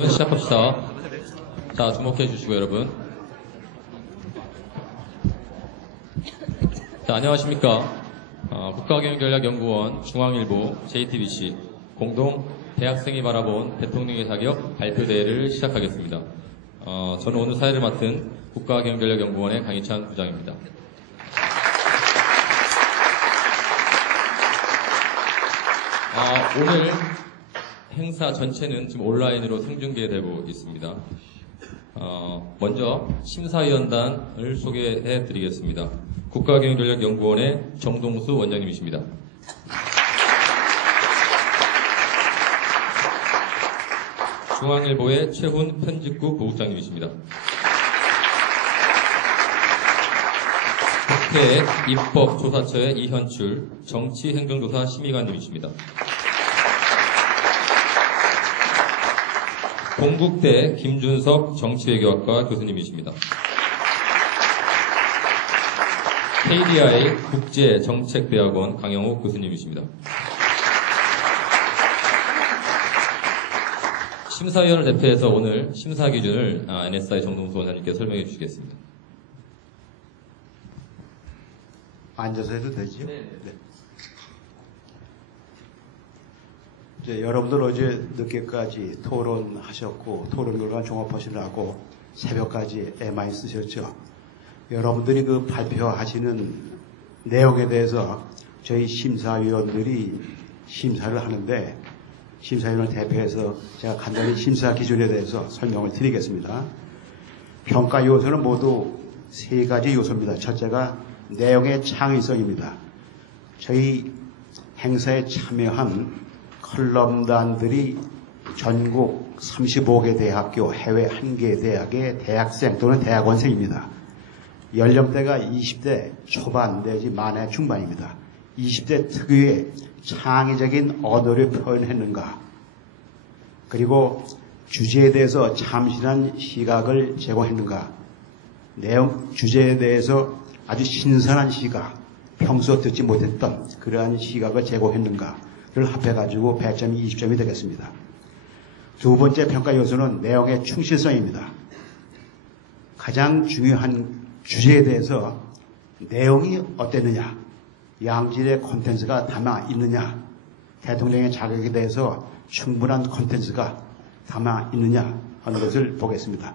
시작합시다. 자, 주목해 주시고 여러분. 자, 안녕하십니까. 국가경영전략연구원, 중앙일보, JTBC 공동 대학생이 바라본 대통령의 자격 발표대회를 시작하겠습니다. 저는 오늘 사회를 맡은 국가경영전략연구원의 강희찬 부장입니다. 오늘 행사 전체는 지금 온라인으로 생중계되고 있습니다. 먼저 심사위원단을 소개해 드리겠습니다. 국가경영전략연구원의 정동수 원장님이십니다. 중앙일보의 최훈 편집국 부국장님이십니다. 국회 입법조사처의 이현출 정치행정조사 심의관님이십니다. 동국대 김준석 정치외교학과 교수님이십니다. KDI 국제정책대학원 강영욱 교수님이십니다. 심사위원을 대표해서 오늘 심사 기준을 NSI 정동수 원장님께 설명해 주시겠습니다. 앉아서 해도 되죠? 네. 여러분들 어제 늦게까지 토론하셨고 토론 결과 종합하시느라고 새벽까지 애 많이 쓰셨죠. 여러분들이 그 발표하시는 내용에 대해서 저희 심사위원들이 심사를 하는데 심사위원을 대표해서 제가 간단히 심사 기준에 대해서 설명을 드리겠습니다. 평가 요소는 모두 세 가지 요소입니다. 첫째가 내용의 창의성입니다. 저희 행사에 참여한 컬럼단들이 전국 35개 대학교, 해외 1개 대학의 대학생 또는 대학원생입니다. 연령대가 20대 초반 내지 만의 중반입니다. 20대 특유의 창의적인 언어를 표현했는가, 그리고 주제에 대해서 참신한 시각을 제공했는가, 내용 주제에 대해서 아주 신선한 시각, 평소 듣지 못했던 그러한 시각을 제공했는가 를 합해가지고 100점이 20점이 되겠습니다. 두 번째 평가 요소는 내용의 충실성입니다. 가장 중요한 주제에 대해서 내용이 어땠느냐, 양질의 콘텐츠가 담아 있느냐, 대통령의 자격에 대해서 충분한 콘텐츠가 담아 있느냐 하는 것을 보겠습니다.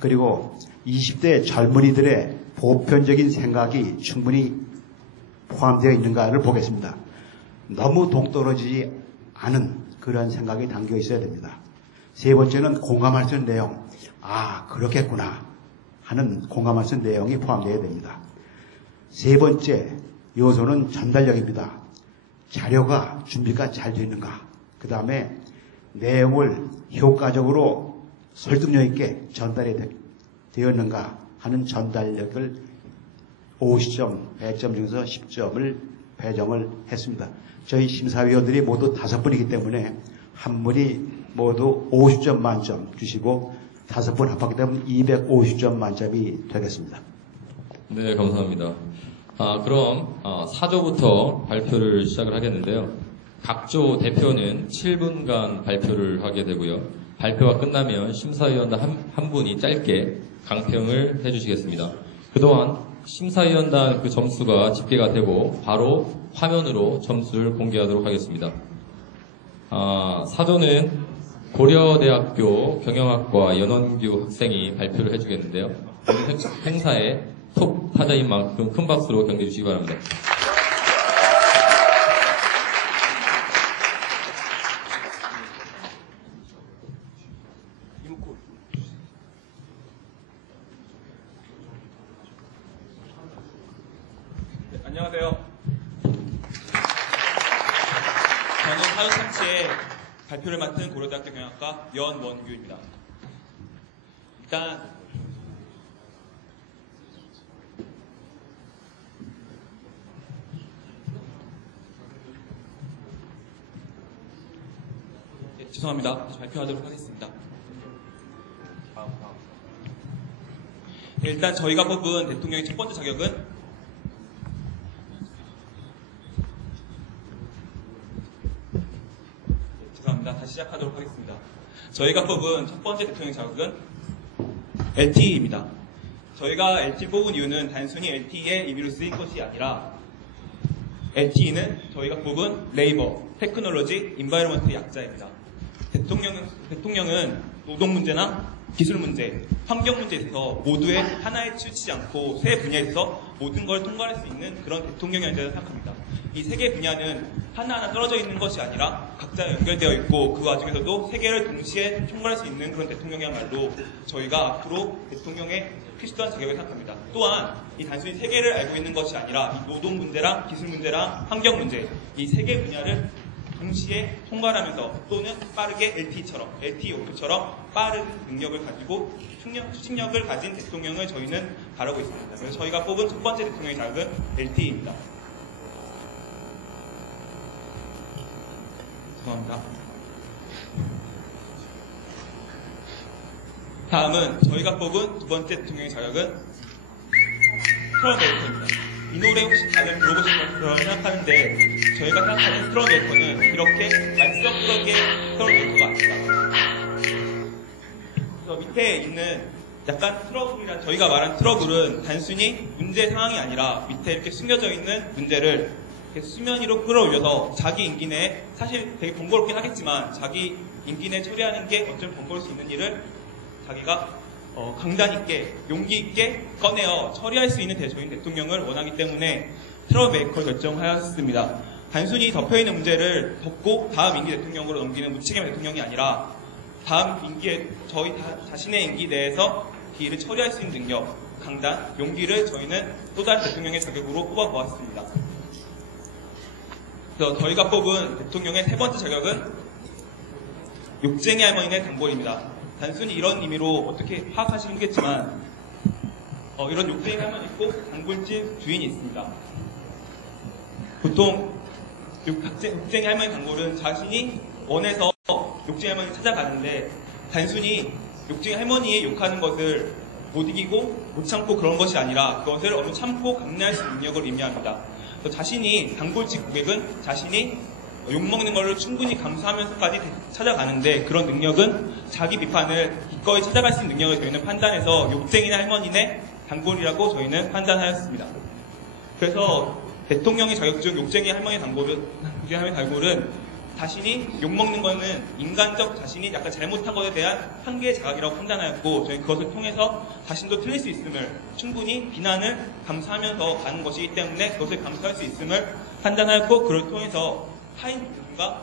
그리고 20대 젊은이들의 보편적인 생각이 충분히 포함되어 있는가를 보겠습니다. 너무 동떨어지지 않은 그런 생각이 담겨 있어야 됩니다. 세 번째는 공감할 수 있는 내용, 그렇겠구나 하는 공감할 수 있는 내용이 포함되어야 됩니다. 세 번째 요소는 전달력입니다. 자료가 준비가 잘 되어 있는가, 그 다음에 내용을 효과적으로 설득력 있게 전달이 되었는가 하는 전달력을 50점, 100점 중에서 10점을 배정을 했습니다. 저희 심사위원들이 모두 5분이기 때문에 한 분이 모두 50점 만점 주시고 5분 합하기 때문에 250점 만점이 되겠습니다. 네, 감사합니다. 그럼 4조부터 발표를 시작을 하겠는데요. 각 조 대표는 7분간 발표를 하게 되고요. 발표가 끝나면 심사위원단 한 분이 짧게 강평을 해주시겠습니다. 그동안 심사위원단 그 점수가 집계가 되고 바로 화면으로 점수를 공개하도록 하겠습니다. 4조는 고려대학교 경영학과 연원규 학생이 발표를 해주겠는데요. 오늘 행사에 톱 타자인 만큼 큰 박수로 경기해 주시기 바랍니다. 안녕하세요. 저는 사전 참치의 발표를 맡은 고려대학교 경영학과 연원규입니다. 일단 죄송합니다. 다시 발표하도록 하겠습니다. 일단 저희가 뽑은 대통령의 첫 번째 자격은 다시 시작하도록 하겠습니다. 저희가 뽑은 첫 번째 대통령 자격은 LTE입니다. 저희가 LTE 뽑은 이유는 단순히 LTE의 의미로 쓰인 것이 아니라 LTE는 저희가 뽑은 레이버, 테크놀로지, 인바이러먼트 약자입니다. 대통령은 노동 문제나 기술 문제, 환경 문제에 있어서 모두에 하나에 치우치지 않고 세 분야에 있어서 모든 걸 통과할 수 있는 그런 대통령이라고 생각합니다. 이 세 개 분야는 하나하나 떨어져 있는 것이 아니라 각자 연결되어 있고 그 와중에서도 세 개를 동시에 총괄할 수 있는 그런 대통령이야말로 저희가 앞으로 대통령의 필수한 자격을 생각합니다. 또한 이 단순히 세 개를 알고 있는 것이 아니라 이 노동 문제랑 기술 문제랑 환경 문제 이 세 개 분야를 동시에 통과하면서 또는 빠르게 LTE 오토처럼 빠른 능력을 가지고 추진력을 가진 대통령을 저희는 바라고 있습니다. 그래서 저희가 뽑은 첫 번째 대통령의 자격은 LTE입니다. 죄송합니다. 다음은 저희가 뽑은 두 번째 대통령의 자격은 트러메이커입니다. 이 노래 혹시 다들 들어보신 것처럼 생각하는데 저희가 생각하는 트러메이커는 이렇게 말썽꾸러기의 트러메이커가 아니다. 그래서 밑에 있는 약간 트러블이란 저희가 말한 트러블은 단순히 문제 상황이 아니라 밑에 이렇게 숨겨져 있는 문제를 이렇게 수면 위로 끌어올려서 자기 임기 내에 사실 되게 번거롭긴 하겠지만 자기 임기 내에 처리하는 게 어쩌면 번거로울 수 있는 일을 자기가 강단 있게 용기 있게 꺼내어 처리할 수 있는 저희 대통령을 원하기 때문에 트러블메이커를 결정하였습니다. 단순히 덮여있는 문제를 덮고 다음 임기 대통령으로 넘기는 무책임 대통령이 아니라 다음 임기에 저희 자신의 임기 내에서 그 일을 처리할 수 있는 능력, 강단, 용기를 저희는 또 다른 대통령의 자격으로 뽑아보았습니다. 그래서 저희가 뽑은 대통령의 세 번째 자격은 욕쟁이 할머니의 단골입니다. 단순히 이런 의미로 어떻게 파악하시겠지만 이런 욕쟁이 할머니 있고 단골집 주인이 있습니다. 보통 욕쟁이 할머니 단골은 자신이 원해서 욕쟁이 할머니를 찾아가는데 단순히 욕쟁이 할머니의 욕하는 것을 못 이기고 못 참고 그런 것이 아니라 그것을 어느 참고 감내할 수 있는 능력을 의미합니다. 자신이 단골집 고객은 자신이 욕먹는 것을 충분히 감수하면서까지 찾아가는데 그런 능력은 자기 비판을 기꺼이 찾아갈 수 있는 능력을 저희는 판단해서 욕쟁이나 할머니네 단골이라고 저희는 판단하였습니다. 그래서 대통령의 자격 중 욕쟁이 할머니 단골은 자신이 욕먹는 것은 인간적 자신이 약간 잘못한 것에 대한 한계의 자각이라고 판단하였고 저희 그것을 통해서 자신도 틀릴 수 있음을 충분히 비난을 감수하면서 가는 것이기 때문에 그것을 감수할 수 있음을 판단하였고 그를 통해서 타인 누군가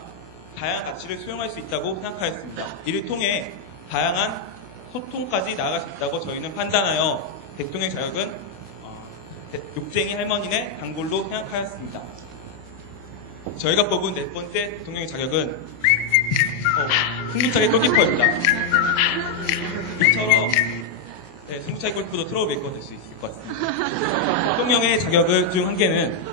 다양한 가치를 수용할 수 있다고 생각하였습니다. 이를 통해 다양한 소통까지 나아갈 수 있다고 저희는 판단하여 대통령 자격은 욕쟁이 할머니네 단골로 생각하였습니다. 저희가 뽑은 네 번째 대통령의 자격은 승부차기 골키퍼입니다. 이처럼 승부차기 골키퍼도 트러블메이커가 될 수 있을 것 같습니다. 대통령의 자격을 중 한 개는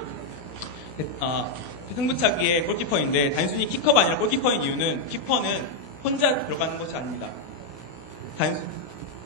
승부차기의 골키퍼인데 단순히 키커가 아니라 골키퍼인 이유는 키퍼는 혼자 들어가는 것이 아닙니다.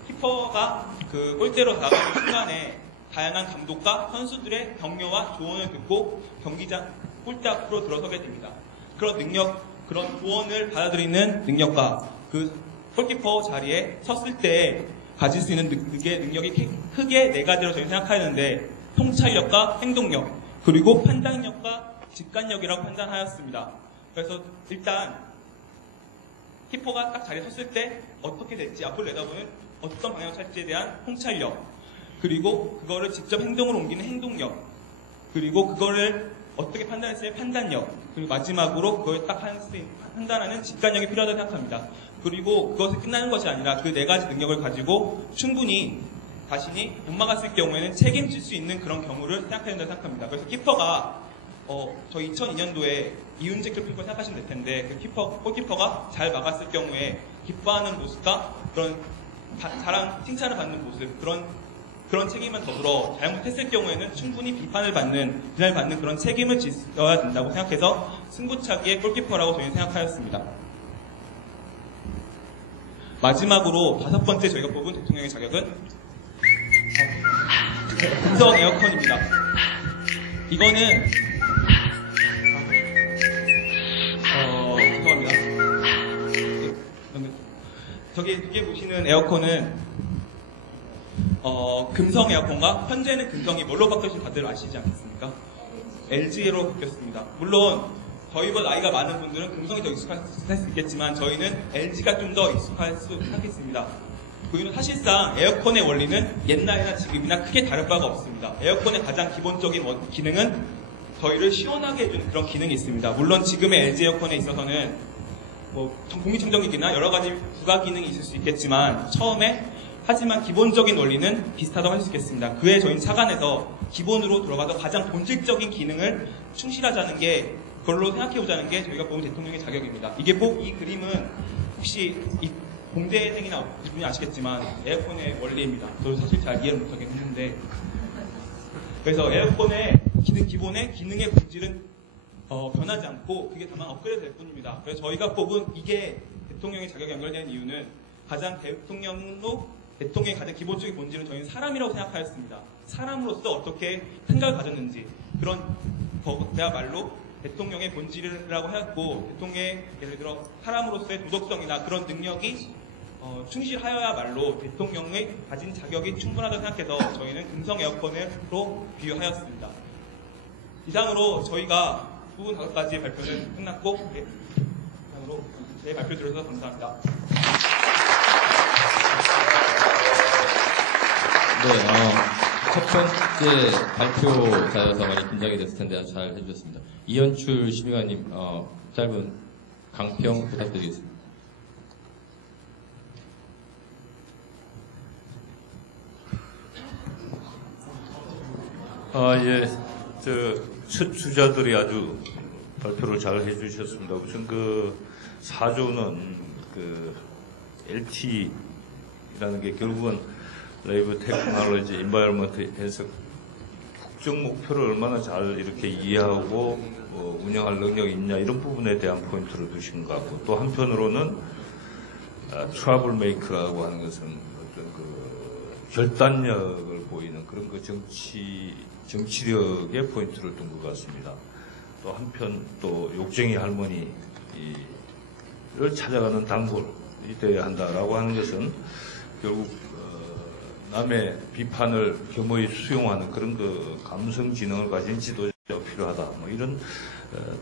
키퍼가 그 골대로 나가는 순간에 다양한 감독과 선수들의 격려와 조언을 듣고 경기장 골대 앞으로 들어서게 됩니다. 그런 능력, 그런 조언을 받아들이는 능력과 그 골키퍼 자리에 섰을 때 가질 수 있는 능력이 크게 네 가지로 저희는 생각하였는데 통찰력과 행동력, 그리고 판단력과 직관력이라고 판단하였습니다. 그래서 일단 키퍼가 딱 자리에 섰을 때 어떻게 될지 앞으로 내다보는 어떤 방향을 찾지에 대한 통찰력, 그리고 그거를 직접 행동으로 옮기는 행동력, 그리고 그거를 어떻게 판단했을 때 판단력, 그리고 마지막으로 그걸 딱 판단하는 직관력이 필요하다고 생각합니다. 그리고 그것이 끝나는 것이 아니라 그 네 가지 능력을 가지고 충분히 자신이 못 막았을 경우에는 책임질 수 있는 그런 경우를 생각해야 된다고 생각합니다. 그래서 키퍼가 저 2002년도에 이훈재 키퍼 생각하시면 될 텐데 그 골키퍼가 잘 막았을 경우에 기뻐하는 모습과 그런 자랑, 칭찬을 받는 모습, 그런 책임은 더불어 잘못했을 경우에는 충분히 비난을 받는 그런 책임을 져야 된다고 생각해서 승부차기의 골키퍼라고 저희는 생각하였습니다. 마지막으로 다섯 번째 저희가 뽑은 대통령의 자격은 음성 에어컨입니다. 이거는 죄송합니다. 여기 뒤에 보시는 에어컨은 금성 에어컨과 현재는 금성이 뭘로 바뀌었는지 다들 아시지 않겠습니까? LG로 바뀌었습니다. 물론 저희보다 나이가 많은 분들은 금성이 더 익숙할 수 있겠지만 저희는 LG가 좀 더 익숙할 수 있습니다. 그 이유는 사실상 에어컨의 원리는 옛날이나 지금이나 크게 다를 바가 없습니다. 에어컨의 가장 기본적인 기능은 저희를 시원하게 해주는 그런 기능이 있습니다. 물론 지금의 LG 에어컨에 있어서는 공기청정기나 여러 가지 부가 기능이 있을 수 있겠지만 하지만 기본적인 원리는 비슷하다고 할 수 있겠습니다. 그에 저희는 착안해서 기본으로 들어가서 가장 본질적인 기능을 충실하자는 게 그걸로 생각해보자는 게 저희가 뽑은 대통령의 자격입니다. 이게 꼭 이 그림은 혹시 이 공대생이나 분이 아시겠지만 에어컨의 원리입니다. 저도 사실 잘 이해를 못하긴 했는데 그래서 에어컨의 기본의 기능의 본질은 변하지 않고 그게 다만 업그레이드 될 뿐입니다. 그래서 저희가 뽑은 이게 대통령의 자격에 연결되는 이유는 대통령의 가장 기본적인 본질은 저희는 사람이라고 생각하였습니다. 사람으로서 어떻게 생각을 가졌는지 그런 그야말로 대통령의 본질이라고 해왔고 대통령의 예를 들어 사람으로서의 도덕성이나 그런 능력이 충실하여야말로 대통령의 가진 자격이 충분하다고 생각해서 저희는 금성 에어컨으로 비유하였습니다. 이상으로 저희가 부분 5가지 발표는 끝났고 이상으로 제 발표 들어주셔서 감사합니다. 네, 첫 번째 발표자여서 많이 긴장이 됐을 텐데 아주 잘 해주셨습니다. 이현출 심의관님, 짧은 강평 부탁드리겠습니다. 예. 첫 주자들이 아주 발표를 잘 해주셨습니다. 우선 4조는 LT라는 게 결국은 레이브 테크놀로지 인바이러먼트 해서 국정 목표를 얼마나 잘 이렇게 이해하고 운영할 능력이 있냐 이런 부분에 대한 포인트를 두신 것 같고 또 한편으로는 트러블 메이커라고 하는 것은 어떤 결단력을 보이는 그런 정치력의 포인트를 둔 것 같습니다. 또 한편 또 욕쟁이 할머니를 찾아가는 단골이 되어야 한다라고 하는 것은 결국 남의 비판을 겸허히 수용하는 그런 감성 지능을 가진 지도자가 필요하다. 이런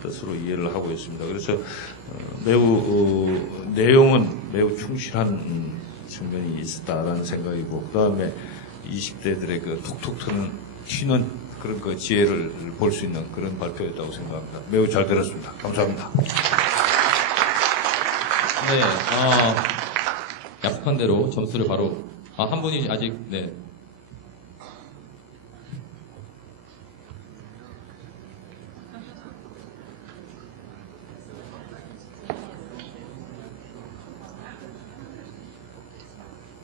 뜻으로 이해를 하고 있습니다. 그래서 내용은 매우 충실한 측면이 있었다라는 생각이고, 그 다음에 20대들의 툭툭 튀는 그런 지혜를 볼 수 있는 그런 발표였다고 생각합니다. 매우 잘 들었습니다. 감사합니다. 네, 약속한 대로 점수를 바로 한 분이 아직 네.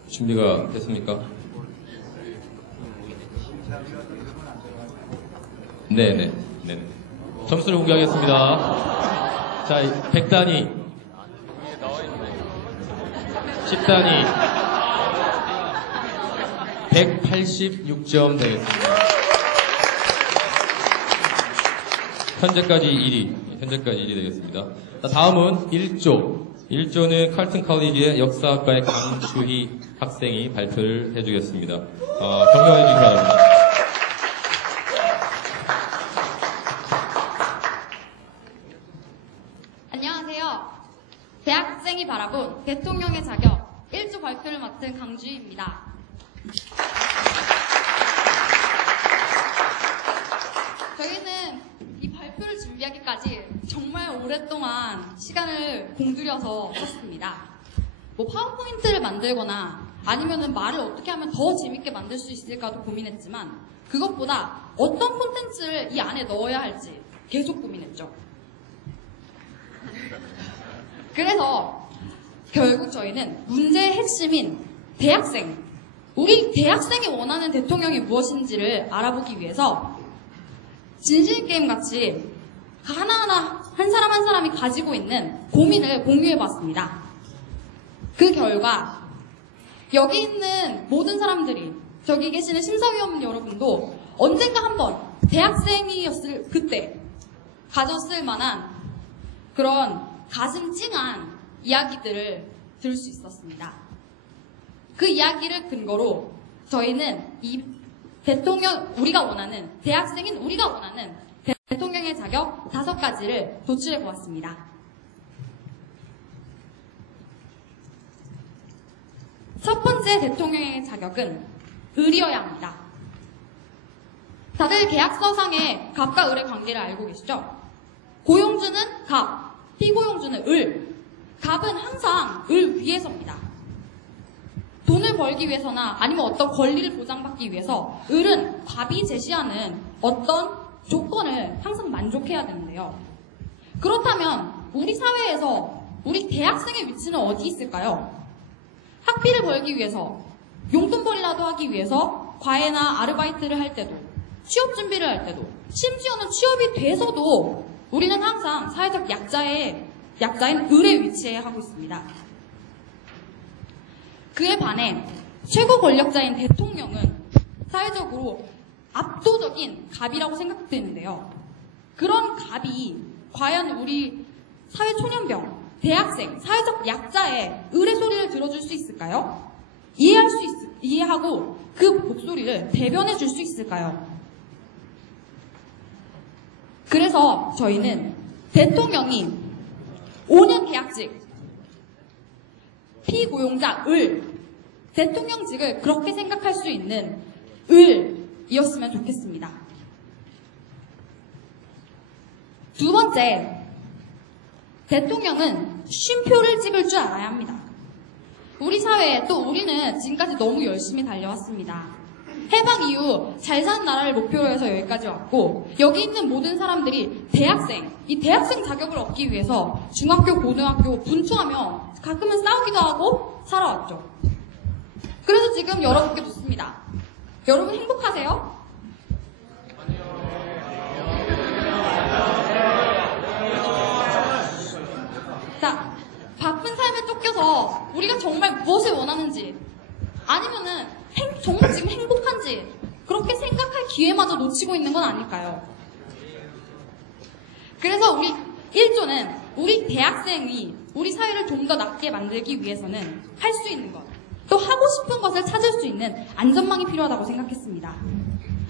준비가 됐습니까? 네네. 네. 점수를 공개하겠습니다. 자, 100단위, 10단위, 186점 되겠습니다. 현재까지 1위 되겠습니다. 자, 다음은 1조. 1조는 칼튼 칼리지의 역사학과의 강주희 학생이 발표를 해주겠습니다. 격려해 주시기 바랍니다. 안녕하세요. 대학생이 바라본 대통령의 자격 1조 발표를 맡은 강주희입니다. 저희는 이 발표를 준비하기까지 정말 오랫동안 시간을 공들여서 했습니다. 파워포인트를 만들거나 아니면은 말을 어떻게 하면 더 재밌게 만들 수 있을까도 고민했지만 그것보다 어떤 콘텐츠를 이 안에 넣어야 할지 계속 고민했죠. 그래서 결국 저희는 문제의 핵심인 대학생, 우리 대학생이 원하는 대통령이 무엇인지를 알아보기 위해서 진실게임 같이 하나하나 한 사람 한 사람이 가지고 있는 고민을 공유해봤습니다. 그 결과 여기 있는 모든 사람들이, 저기 계시는 심사위원 여러분도 언젠가 한번 대학생이었을 그때 가졌을 만한 그런 가슴 찡한 이야기들을 들을 수 있었습니다. 그 이야기를 근거로 저희는 이 우리가 원하는, 대학생인 우리가 원하는 대통령의 자격 5가지를 도출해 보았습니다. 첫 번째 대통령의 자격은 을이어야 합니다. 다들 계약서상의 갑과 을의 관계를 알고 계시죠? 고용주는 갑, 피고용주는 을. 갑은 항상 을 위에 섭니다. 돈을 벌기 위해서나 아니면 어떤 권리를 보장받기 위해서 을은 갑이 제시하는 어떤 조건을 항상 만족해야 되는데요. 그렇다면 우리 사회에서 우리 대학생의 위치는 어디 있을까요? 학비를 벌기 위해서, 용돈벌이라도 하기 위해서 과외나 아르바이트를 할 때도, 취업 준비를 할 때도, 심지어는 취업이 돼서도 우리는 항상 사회적 약자인 을의 위치에 하고 있습니다. 그에 반해 최고 권력자인 대통령은 사회적으로 압도적인 갑이라고 생각되는데요. 그런 갑이 과연 우리 사회 초년병, 대학생, 사회적 약자의 을의 소리를 들어줄 수 있을까요? 이해하고 그 목소리를 대변해 줄 수 있을까요? 그래서 저희는 대통령이 5년 계약직, 피고용자 을, 대통령직을 그렇게 생각할 수 있는 을이었으면 좋겠습니다. 두 번째, 대통령은 쉼표를 찍을 줄 알아야 합니다. 우리 사회에 또 우리는 지금까지 너무 열심히 달려왔습니다. 해방 이후 잘 사는 나라를 목표로 해서 여기까지 왔고, 여기 있는 모든 사람들이 이 대학생 자격을 얻기 위해서 중학교, 고등학교 분투하며 가끔은 싸우기도 하고 살아왔죠. 그래서 지금 여러분께 묻습니다. 여러분 행복하세요? 자, 바쁜 삶에 쫓겨서 우리가 정말 무엇을 원하는지, 아니면은 정말 지금 행복한지 그렇게 생각할 기회마저 놓치고 있는 건 아닐까요? 그래서 우리 1조는 우리 대학생이 우리 사회를 좀 더 낫게 만들기 위해서는 할 수 있는 것, 또 하고 싶은 것을 찾을 수 있는 안전망이 필요하다고 생각했습니다.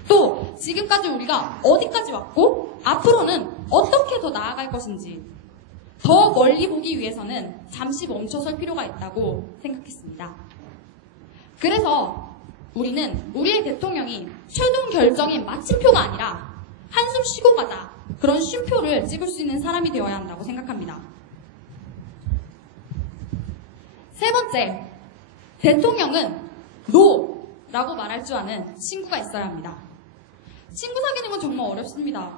또 지금까지 우리가 어디까지 왔고 앞으로는 어떻게 더 나아갈 것인지 더 멀리 보기 위해서는 잠시 멈춰설 필요가 있다고 생각했습니다. 그래서 우리는 우리의 대통령이 최종 결정인 마침표가 아니라 한숨 쉬고 가자, 그런 쉼표를 찍을 수 있는 사람이 되어야 한다고 생각합니다. 세 번째, 대통령은 NO라고 말할 줄 아는 친구가 있어야 합니다. 친구 사귀는 건 정말 어렵습니다.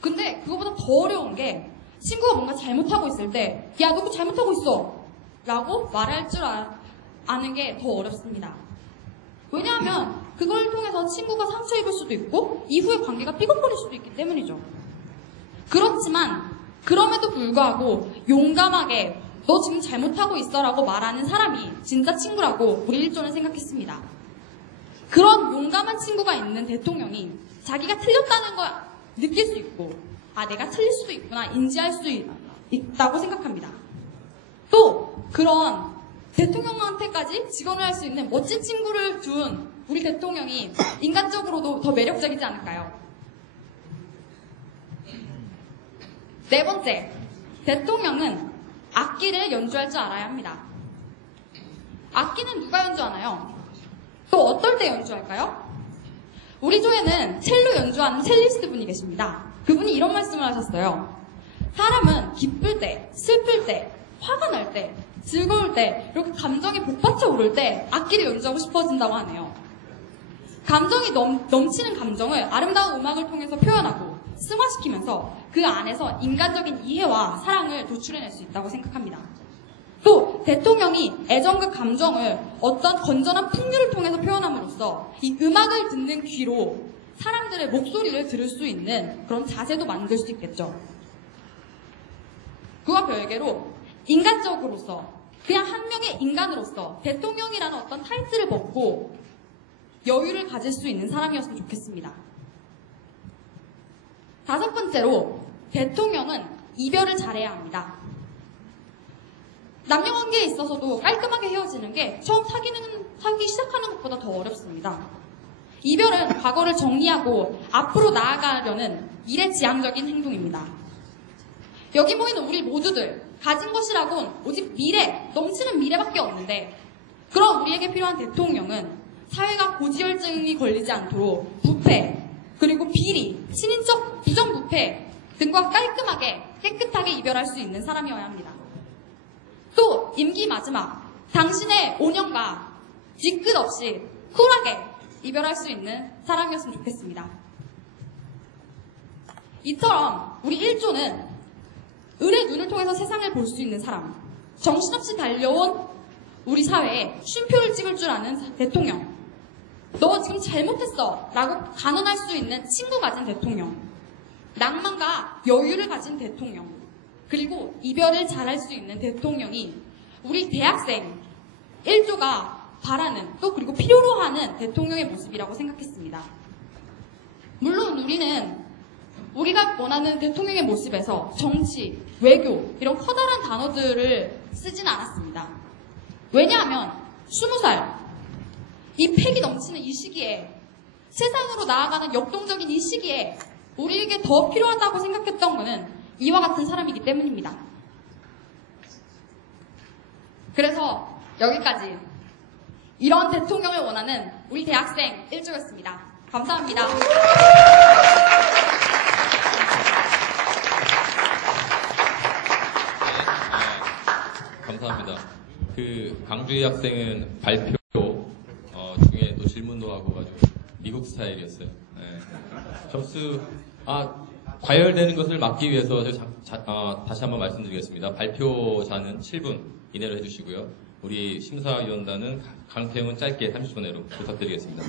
근데 그거보다 더 어려운 게 친구가 뭔가 잘못하고 있을 때, 야, 너 그거 잘못하고 있어 라고 말할 줄 아는 게 더 어렵습니다. 왜냐하면 그걸 통해서 친구가 상처 입을 수도 있고 이후의 관계가 삐걱거릴 수도 있기 때문이죠. 그렇지만 그럼에도 불구하고 용감하게 너 지금 잘못하고 있어 라고 말하는 사람이 진짜 친구라고 우리 1조는 생각했습니다. 그런 용감한 친구가 있는 대통령이 자기가 틀렸다는 걸 느낄 수 있고, 아, 내가 틀릴 수도 있구나 인지할 수 있다고 생각합니다. 또 그런 대통령한테까지 직언을 할 수 있는 멋진 친구를 둔 우리 대통령이 인간적으로도 더 매력적이지 않을까요? 네 번째, 대통령은 악기를 연주할 줄 알아야 합니다. 악기는 누가 연주하나요? 또 어떨 때 연주할까요? 우리 조에는 첼로 연주하는 첼리스트 분이 계십니다. 그분이 이런 말씀을 하셨어요. 사람은 기쁠 때, 슬플 때, 화가 날 때, 즐거울 때, 이렇게 감정이 복받쳐 오를 때 악기를 연주하고 싶어진다고 하네요. 감정이 넘치는 감정을 아름다운 음악을 통해서 표현하고 승화시키면서 그 안에서 인간적인 이해와 사랑을 도출해낼 수 있다고 생각합니다. 또 대통령이 애정과 감정을 어떤 건전한 풍류를 통해서 표현함으로써 이 음악을 듣는 귀로 사람들의 목소리를 들을 수 있는 그런 자세도 만들 수 있겠죠. 그와 별개로 인간적으로서, 그냥 한 명의 인간으로서 대통령이라는 어떤 타이틀을 벗고 여유를 가질 수 있는 사람이었으면 좋겠습니다. 다섯 번째로, 대통령은 이별을 잘해야 합니다. 남녀 관계에 있어서도 깔끔하게 헤어지는 게 처음 사귀기 시작하는 것보다 더 어렵습니다. 이별은 과거를 정리하고 앞으로 나아가려는 미래지향적인 행동입니다. 여기 모이는 우리 모두들 가진 것이라곤 오직 미래, 넘치는 미래밖에 없는데 그런 우리에게 필요한 대통령은 사회가 고지혈증이 걸리지 않도록 부패, 그리고 비리, 친인척 부정부패 등과 깔끔하게 깨끗하게 이별할 수 있는 사람이어야 합니다. 또 임기 마지막 당신의 5년과 뒤끝 없이 쿨하게 이별할 수 있는 사람이었으면 좋겠습니다. 이처럼 우리 1조는 을의 눈을 통해서 세상을 볼 수 있는 사람, 정신없이 달려온 우리 사회에 쉼표를 찍을 줄 아는 대통령, 너 지금 잘못했어 라고 간언할 수 있는 친구 가진 대통령, 낭만과 여유를 가진 대통령, 그리고 이별을 잘할 수 있는 대통령이 우리 대학생 1조가 바라는 또 그리고 필요로 하는 대통령의 모습이라고 생각했습니다. 물론 우리는 우리가 원하는 대통령의 모습에서 정치, 외교 이런 커다란 단어들을 쓰진 않았습니다. 왜냐하면 20살 이 패기 넘치는 이 시기에 세상으로 나아가는 역동적인 이 시기에 우리에게 더 필요하다고 생각했던 것은 이와 같은 사람이기 때문입니다. 그래서 여기까지 이런 대통령을 원하는 우리 대학생 1조였습니다. 감사합니다. 감사합니다. 그 강주희 학생은 발표 중에 또 질문도 하고 가지고 미국 스타일이었어요. 네. 점수 과열되는 것을 막기 위해서 다시 한번 말씀드리겠습니다. 발표자는 7분 이내로 해주시고요. 우리 심사위원단은 강태웅은 짧게 30분 내로 부탁드리겠습니다.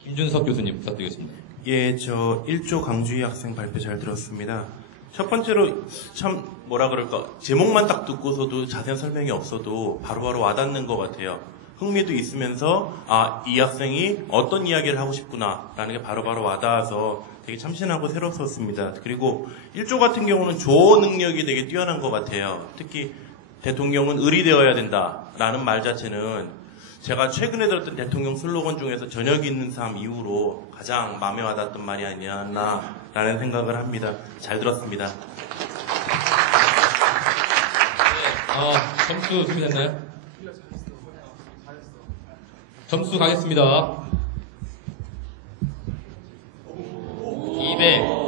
김준석 교수님 부탁드리겠습니다. 예, 저 1조 강주희 학생 발표 잘 들었습니다. 첫 번째로 참 뭐라 그럴까 제목만 딱 듣고서도 자세한 설명이 없어도 바로바로 와닿는 것 같아요. 흥미도 있으면서 이 학생이 어떤 이야기를 하고 싶구나 라는 게 바로바로 와닿아서 되게 참신하고 새롭었습니다. 그리고 1조 같은 경우는 조어 능력이 되게 뛰어난 것 같아요. 특히 대통령은 을이 되어야 된다라는 말 자체는 제가 최근에 들었던 대통령 슬로건 중에서 저녁이 있는 삶 이후로 가장 마음에 와닿았던 말이 아니었나라는 생각을 합니다. 잘 들었습니다. 네, 점수 준비됐나요? 점수 가겠습니다. 200.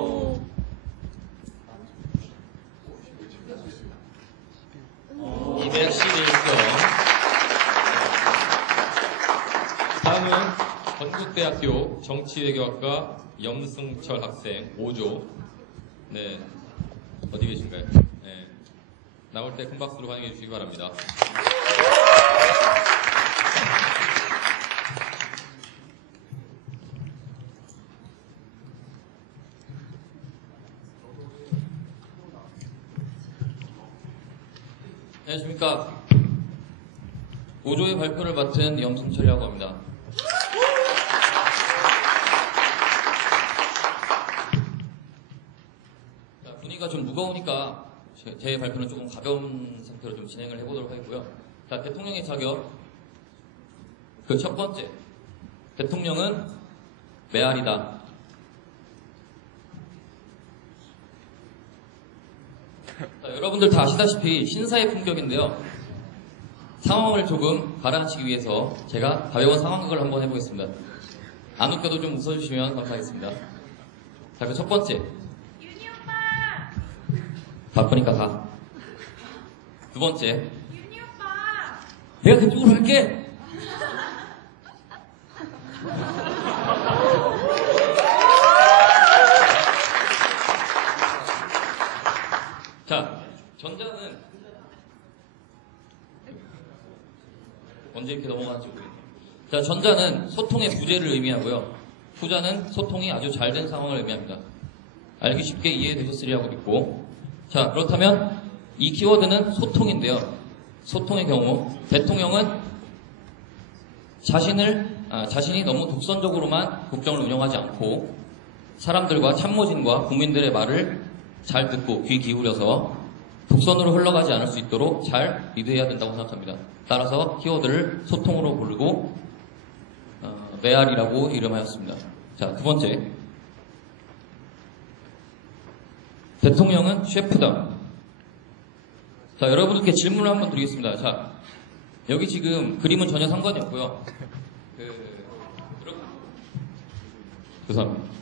다음은 건국대학교 정치외교학과 염승철 학생 5조. 네, 어디 계신가요? 네, 나올 때 큰 박수로 환영해 주시기 바랍니다. 안녕하십니까. 5조의 발표를 맡은 염승철이라고 합니다. 자, 분위기가 좀 무거우니까 제 발표는 조금 가벼운 상태로 좀 진행을 해보도록 하겠고요. 자, 대통령의 자격. 그 첫 번째. 대통령은 메아리다. 자, 여러분들 다 아시다시피 신사의 품격인데요. 상황을 조금 가라앉히기 위해서 제가 가벼운 상황극을 한번 해보겠습니다. 안 웃겨도 좀 웃어주시면 감사하겠습니다. 자, 그 첫 번째. 윤희 오빠! 바쁘니까 가. 두 번째. 윤희 오빠! 내가 그쪽으로 갈게! 자, 전자는 언제 이렇게 넘어가는지 모르겠네요. 자, 전자는 소통의 부재를 의미하고요. 후자는 소통이 아주 잘 된 상황을 의미합니다. 알기 쉽게 이해되셨으리라고 믿고. 자, 그렇다면 이 키워드는 소통인데요. 소통의 경우 대통령은 자신이 너무 독선적으로만 국정을 운영하지 않고 사람들과 참모진과 국민들의 말을 잘 듣고 귀 기울여서 독선으로 흘러가지 않을 수 있도록 잘 리드해야 된다고 생각합니다. 따라서 키워드를 소통으로 고르고 메아리라고 이름하였습니다. 자, 두 번째. 대통령은 셰프다. 자, 여러분들께 질문을 한번 드리겠습니다. 자, 여기 지금 그림은 전혀 상관이 없고요. 죄송합니다.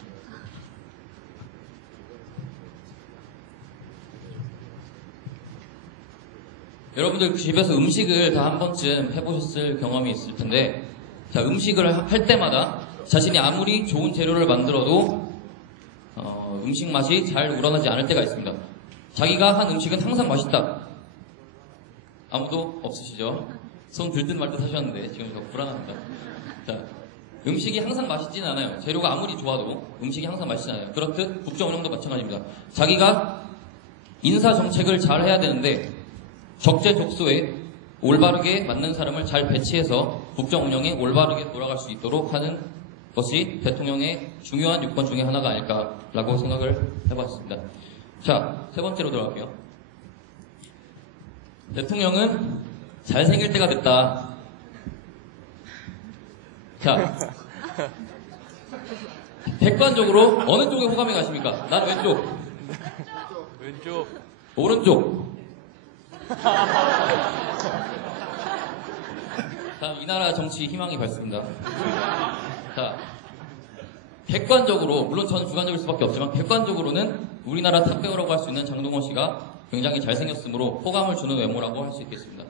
여러분들 집에서 음식을 다 한 번쯤 해보셨을 경험이 있을 텐데, 자, 음식을 할 때마다 자신이 아무리 좋은 재료를 만들어도 음식 맛이 잘 우러나지 않을 때가 있습니다. 자기가 한 음식은 항상 맛있다. 아무도 없으시죠? 손 들듯 말듯 하셨는데 지금 저 불안합니다. 자, 음식이 항상 맛있지는 않아요. 재료가 아무리 좋아도 음식이 항상 맛있지 않아요. 그렇듯 국정운영도 마찬가지입니다. 자기가 인사정책을 잘 해야 되는데 적재적소에 올바르게 맞는 사람을 잘 배치해서 국정운영에 올바르게 돌아갈 수 있도록 하는 것이 대통령의 중요한 요건 중에 하나가 아닐까라고 생각을 해봤습니다. 자, 세 번째로 들어갈게요. 대통령은 잘생길 때가 됐다. 자, 객관적으로 어느 쪽에 호감이 가십니까? 난 왼쪽. 왼쪽. 오른쪽. 자, 이 나라 정치 희망이 밝습니다. 자, 객관적으로, 물론 저는 주관적일 수밖에 없지만 객관적으로는 우리나라 탑배우라고 할 수 있는 장동건 씨가 굉장히 잘생겼으므로 호감을 주는 외모라고 할 수 있겠습니다.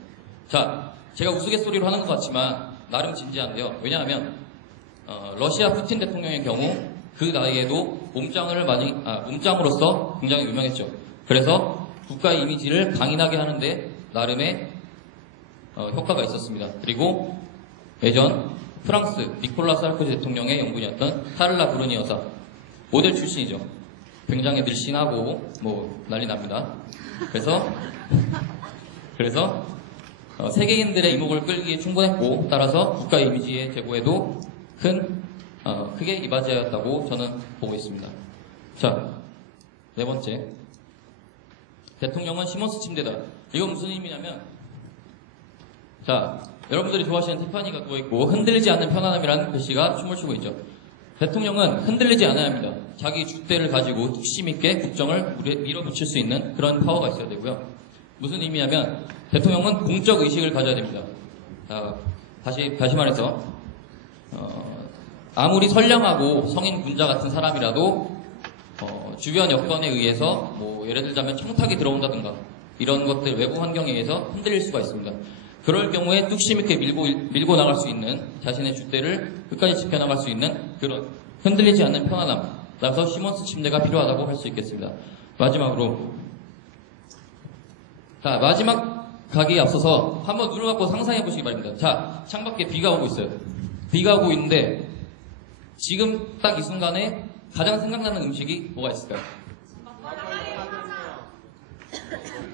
자, 제가 우스갯소리로 하는 것 같지만 나름 진지한데요. 왜냐하면 러시아 푸틴 대통령의 경우 그 나이에도 몸짱으로서 굉장히 유명했죠. 그래서 국가의 이미지를 강인하게 하는데 나름의 효과가 있었습니다. 그리고 예전 프랑스 니콜라 사르코지 대통령의 영분이었던 카를라 브루니 여사, 모델 출신이죠. 굉장히 늘씬하고 뭐 난리 납니다. 그래서 세계인들의 이목을 끌기에 충분했고, 따라서 국가 이미지의 제고에도 크게 이바지하였다고 저는 보고 있습니다. 자, 네 번째. 대통령은 시몬스 침대다. 이건 무슨 의미냐면, 자, 여러분들이 좋아하시는 티파니가 누워있고 흔들리지 않는 편안함이라는 글씨가 춤을 추고 있죠. 대통령은 흔들리지 않아야 합니다. 자기 줏대를 가지고 뚝심 있게 국정을 밀어붙일 수 있는 그런 파워가 있어야 되고요. 무슨 의미냐면 대통령은 공적 의식을 가져야 됩니다. 자, 다시 말해서 아무리 선량하고 성인 군자 같은 사람이라도 주변 여건에 의해서 뭐 예를 들자면 청탁이 들어온다든가 이런 것들 외부 환경에 의해서 흔들릴 수가 있습니다. 그럴 경우에 뚝심 있게 밀고 나갈 수 있는, 자신의 줏대를 끝까지 지켜나갈 수 있는 그런 흔들리지 않는 편안함, 따라서 시몬스 침대가 필요하다고 할 수 있겠습니다. 마지막으로, 자, 마지막 가기에 앞서서 한번 눈을 감고 상상해 보시기 바랍니다. 자, 창밖에 비가 오고 있어요. 비가 오고 있는데 지금 딱 이 순간에 가장 생각나는 음식이 뭐가 있을까요?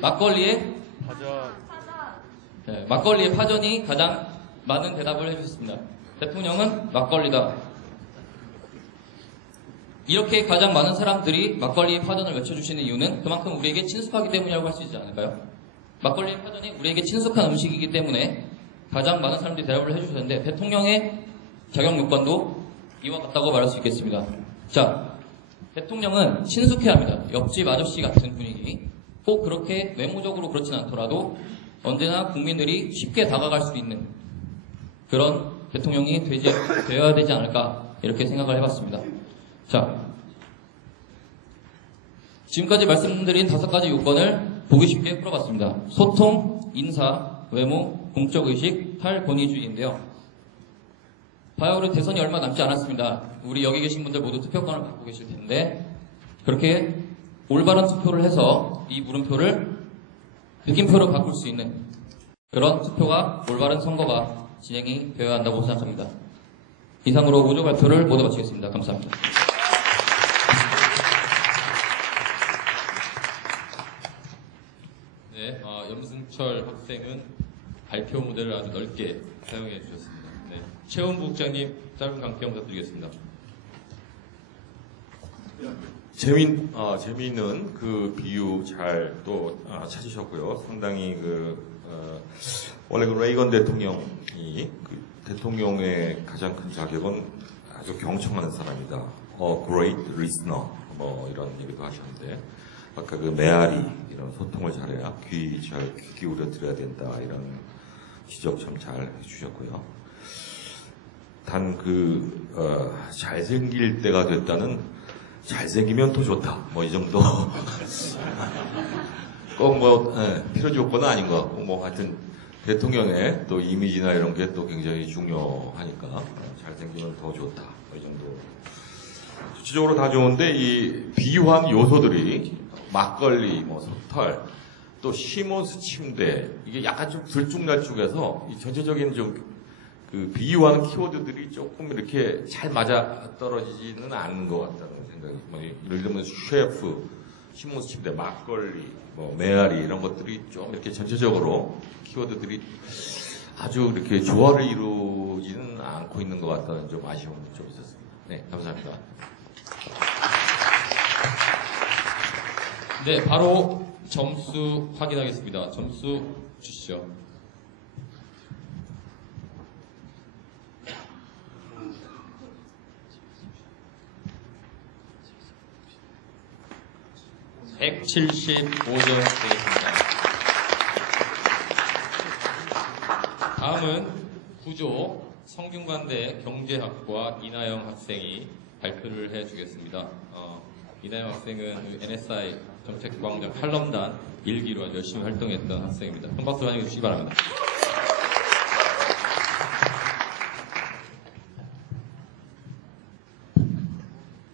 막걸리에 막걸리의 파전이 가장 많은 대답을 해주셨습니다. 대통령은 막걸리다. 이렇게 가장 많은 사람들이 막걸리의 파전을 외쳐주시는 이유는 그만큼 우리에게 친숙하기 때문이라고 할 수 있지 않을까요? 막걸리의 파전이 우리에게 친숙한 음식이기 때문에 가장 많은 사람들이 대답을 해주셨는데, 대통령의 자격 요건도 이와 같다고 말할 수 있겠습니다. 자, 대통령은 친숙해야 합니다. 옆집 아저씨 같은 분위기. 꼭 그렇게 외모적으로 그렇진 않더라도 언제나 국민들이 쉽게 다가갈 수 있는 그런 대통령이 되어야 되지 않을까, 이렇게 생각을 해봤습니다. 자, 지금까지 말씀드린 5가지 요건을 보기 쉽게 풀어봤습니다. 소통, 인사, 외모, 공적의식, 탈권위주의인데요. 봐요, 우리 대선이 얼마 남지 않았습니다. 우리 여기 계신 분들 모두 투표권을 갖고 계실 텐데, 그렇게 올바른 투표를 해서 이 물음표를 느낌표로 바꿀 수 있는 그런 투표가, 올바른 선거가 진행이 되어야 한다고 생각합니다. 이상으로 5조 발표를 모두 마치겠습니다. 감사합니다. 네, 염승철 학생은 발표 무대를 아주 넓게 사용해 주셨습니다. 네, 최원부 국장님 짧은 강평 부탁드리겠습니다. 재미있는 그 비유 잘 또 찾으셨고요. 상당히 원래 그 레이건 대통령이 그 대통령의 가장 큰 자격은 아주 경청하는 사람이다. great listener. 뭐 이런 얘기도 하셨는데, 아까 그 메아리, 이런 소통을 잘해야 귀 기울여 들어야 된다. 이런 지적 참 잘 해주셨고요. 단 잘생길 때가 됐다는 잘생기면 더 좋다. 뭐 이 정도. 꼭 필요 조건은 아닌 것 같고, 뭐 하여튼 대통령의 또 이미지나 이런 게 또 굉장히 중요하니까 잘생기면 더 좋다. 뭐 이 정도. 전체적으로 다 좋은데 이 비유한 요소들이 막걸리, 뭐 석털, 또 시몬스 침대, 이게 약간 좀 들쭉날쭉해서 이 전체적인 그 비유하는 키워드들이 조금 이렇게 잘 맞아 떨어지지는 않는 것 같다는 생각이. 뭐 예를 들면 셰프, 시몬스 침대, 막걸리, 뭐 메아리 이런 것들이 좀 이렇게 전체적으로 키워드들이 아주 이렇게 조화를 이루지는 않고 있는 것 같다는 좀 아쉬움이 좀 있었습니다. 네, 감사합니다. 네, 바로 점수 확인하겠습니다. 점수 주시죠. (175점) 되겠습니다. 다음은 구조 성균관대 경제학과 이나영 학생이 발표를 해주겠습니다. 이나영 학생은 NSI 정책광장 칼럼단 일기로 아주 열심히 활동했던 학생입니다. 큰 박수로 환영해 주시기 바랍니다.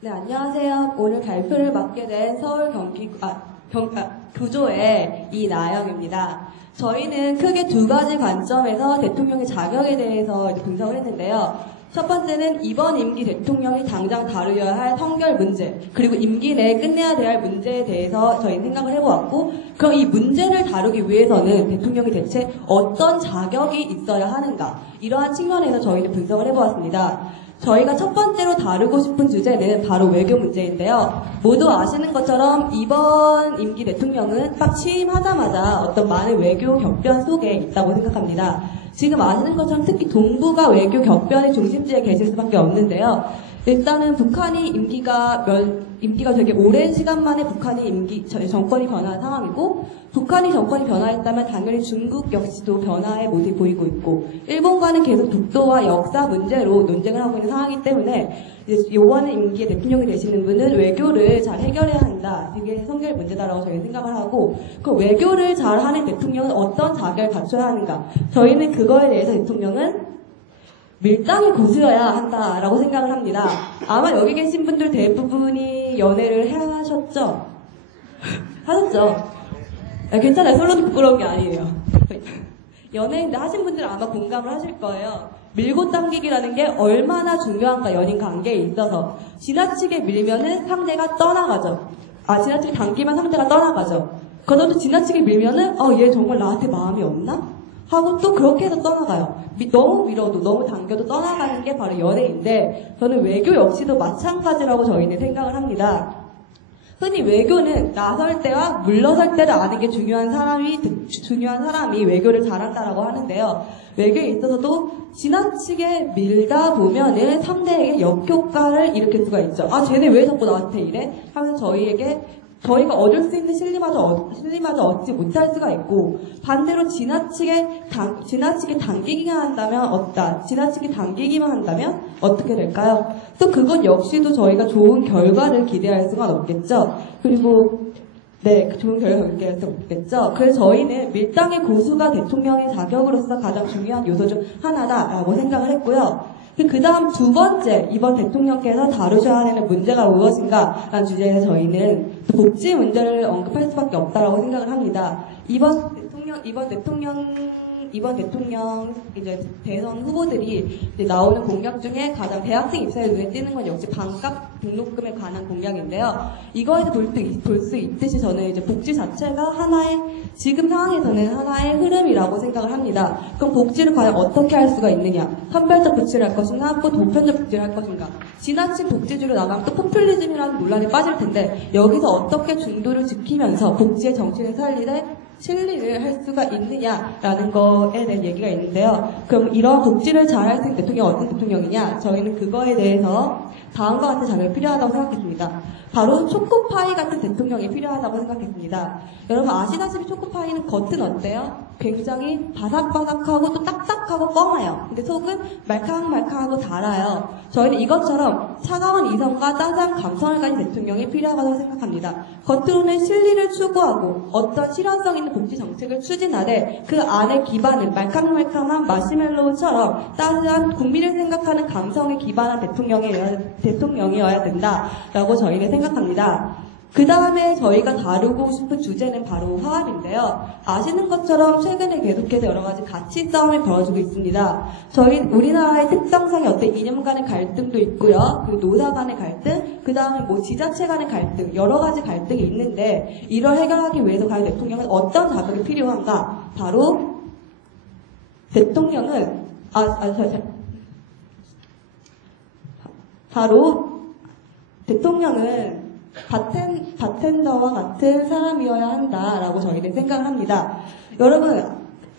네, 안녕하세요. 오늘 발표를 맡게 된 서울 구조의 이나영입니다. 저희는 크게 두 가지 관점에서 대통령의 자격에 대해서 분석을 했는데요. 첫 번째는 이번 임기 대통령이 당장 다루어야 할 성결 문제, 그리고 임기 내에 끝내야 될 문제에 대해서 저희는 생각을 해보았고, 그럼 이 문제를 다루기 위해서는 대통령이 대체 어떤 자격이 있어야 하는가, 이러한 측면에서 저희는 분석을 해보았습니다. 저희가 첫 번째로 다루고 싶은 주제는 바로 외교 문제인데요. 모두 아시는 것처럼 이번 임기 대통령은 딱 취임하자마자 어떤 많은 외교 격변 속에 있다고 생각합니다. 지금 아시는 것처럼 특히 동북아 외교 격변의 중심지에 계실 수밖에 없는데요. 일단은 북한이 임기가 되게 오랜 시간 만에 정권이 변한 상황이고, 북한이 정권이 변화했다면 당연히 중국 역시도 변화의 모습이 보이고 있고, 일본과는 계속 독도와 역사 문제로 논쟁을 하고 있는 상황이기 때문에 이번에 임기의 대통령이 되시는 분은 외교를 잘 해결해야 한다. 이게 성결 문제다라고 저희는 생각을 하고, 그 외교를 잘하는 대통령은 어떤 자격을 갖춰야 하는가. 저희는 그거에 대해서 대통령은 밀당이 고수여야 한다라고 생각을 합니다. 아마 여기 계신 분들 대부분이 연애를 하셨죠? 하셨죠? 괜찮아요. 솔로는 부끄러운 게 아니에요. 연애인데 하신 분들은 아마 공감을 하실 거예요. 밀고 당기기라는 게 얼마나 중요한가, 연인 관계에 있어서. 지나치게 밀면은 상대가 떠나가죠. 지나치게 당기면 상대가 떠나가죠. 그러다 지나치게 밀면은 얘 정말 나한테 마음이 없나? 하고 또 그렇게 해서 떠나가요. 너무 밀어도 너무 당겨도 떠나가는 게 바로 연애인데, 저는 외교 역시도 마찬가지라고 저희는 생각을 합니다. 흔히 외교는 나설 때와 물러설 때를 아는 게 중요한 사람이 외교를 잘한다라고 하는데요. 외교에 있어서도 지나치게 밀다 보면은 상대에게 역효과를 일으킬 수가 있죠. 쟤네 왜 자꾸 나한테 이래? 하면서 저희가 얻을 수 있는 실리마저 얻지 못할 수가 있고, 반대로 지나치게 당기기만 한다면 어떻게 될까요? 또 그건 역시도 저희가 좋은 결과를 기대할 수가 없겠죠. 그리고 좋은 결과를 기대할 수 없겠죠. 그래서 저희는 밀당의 고수가 대통령의 자격으로서 가장 중요한 요소 중 하나다라고 생각을 했고요. 그 다음 두 번째, 이번 대통령께서 다루셔야 하는 문제가 무엇인가 라는 주제에서 저희는 복지 문제를 언급할 수밖에 없다라고 생각을 합니다. 이번 대통령 이제 대선 후보들이 이제 나오는 공약 중에 가장 대학생 입사에 눈에 띄는 건 역시 반값 등록금에 관한 공약인데요. 이거에서 볼 수 있듯이 저는 이제 복지 자체가 지금 상황에서는 하나의 흐름이라고 생각을 합니다. 그럼 복지를 과연 어떻게 할 수가 있느냐? 선별적 복지를 할 것인가, 보편적 복지를 할 것인가? 지나친 복지주로 나가면 또 포퓰리즘이라는 논란에 빠질 텐데 여기서 어떻게 중도를 지키면서 복지의 정신을 살리되 실리를 할 수가 있느냐라는 거에 대한 얘기가 있는데요. 그럼 이런 복지를 잘 할 수 있는 대통령이 어떤 대통령이냐? 저희는 그거에 대해서 다음과 같은 자료가 필요하다고 생각했습니다. 바로 초코파이 같은 대통령이 필요하다고 생각했습니다. 여러분 아시다시피 초코파이는 겉은 어때요? 굉장히 바삭바삭하고 또 딱딱하고 뻥해요. 근데 속은 말캉말캉하고 달아요. 저희는 이것처럼 차가운 이성과 따뜻한 감성을 가진 대통령이 필요하다고 생각합니다. 겉으로는 실리를 추구하고 어떤 실현성 있는 복지 정책을 추진하되 그 안에 기반은 말캉말캉한 마시멜로우처럼 따뜻한 국민을 생각하는 감성에 기반한 대통령이어야 된다라고 저희는 생각합니다. 그 다음에 저희가 다루고 싶은 주제는 바로 화합인데요. 아시는 것처럼 최근에 계속해서 여러 가지 가치 싸움이 벌어지고 있습니다. 우리나라의 특성상의 어떤 이념 간의 갈등도 있고요. 그 노사 간의 갈등, 그 다음에 뭐 지자체 간의 갈등, 여러 가지 갈등이 있는데 이걸 해결하기 위해서 과연 대통령은 어떤 자극이 필요한가? 바로 대통령은 바텐더와 같은 사람이어야 한다라고 저희는 생각을 합니다. 여러분,